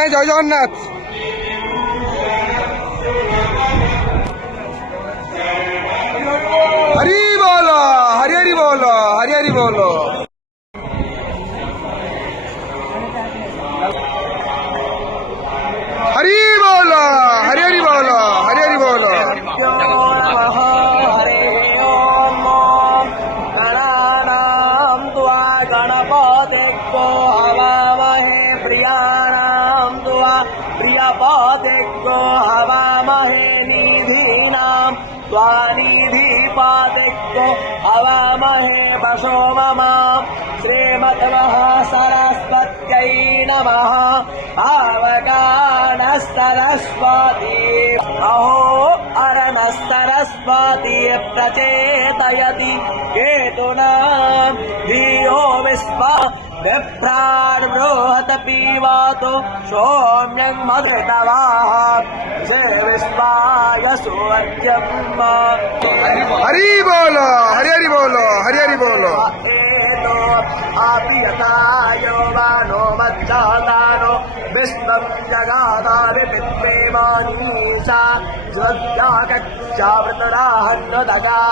আগে জয় জগন্নাথ। হরি বল, হরি হরি বল, হরি হরি বল। হরি বল, হরি হরি বল, হরি হরি বল। गणपतिको हवामहे प्रियाणां त्वा प्रियपतिको हवामहे निधीनां त्वा निधिपतिको हवामहे वशो मम श्रीमद्मः सरस्वत्यै नमः। पावकानस्तरस्वती अहो अरणस्तरस्वती प्रचेतयति केतुना धियो विश्वा विप्रार्बृहत पीवातो सौम्यं मधृतवाः से विश्वाय सुवर्जम्। हरि बोल, हरि हरि बोल, हरि हरि बोल। आपियतायो वानो मज्जातानो विश्वं जगादाविपित्वेमानीसा ज्वद्यागच्छावृतराहन्नदगा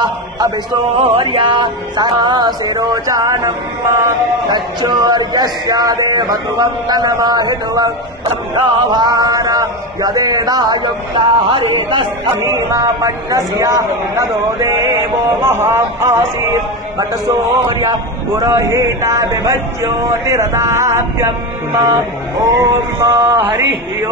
अभिशौर्या साशिरोचानम् गच्छोर्यस्यादेवतुवं तनमाहितुवं भार यदेदायुक्ता हरितस्तभीमा पन्नस्य तदो देवो महाम् आसीत् वटसूर्य पुरोहिता विभज्योतिरदाभ्यम्। ॐ हरिः ॐ।